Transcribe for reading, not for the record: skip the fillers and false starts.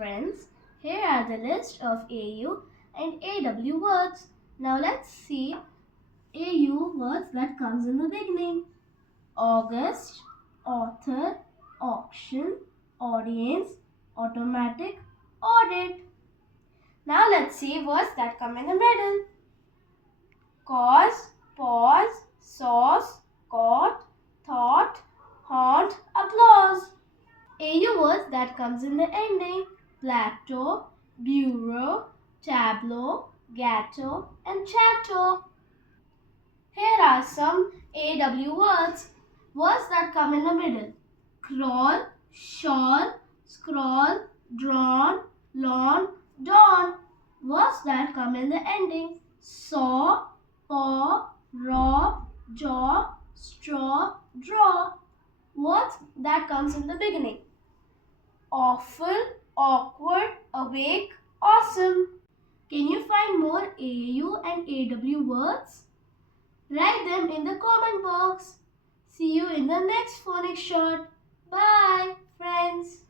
friends, here are the list of AU and AW words. Now let's see AU words that comes in the beginning. August, author, auction, audience, automatic, audit. Now let's see words that come in the middle. Cause, pause, sauce, caught, thought, haunt, applause. AU words that comes in the ending. Plateau, bureau, tableau, gâteau and chateau. Here are some AW words. Words that come in the middle. Crawl, shawl, scroll, drawn, lawn, dawn. Words that come in the ending. Saw, paw, raw, jaw, straw, draw. Words that comes in the beginning. Awful, awkward, awake, awesome. Can you find more AU and AW words? Write them in the comment box. See you in the next phonics shot. Bye, friends.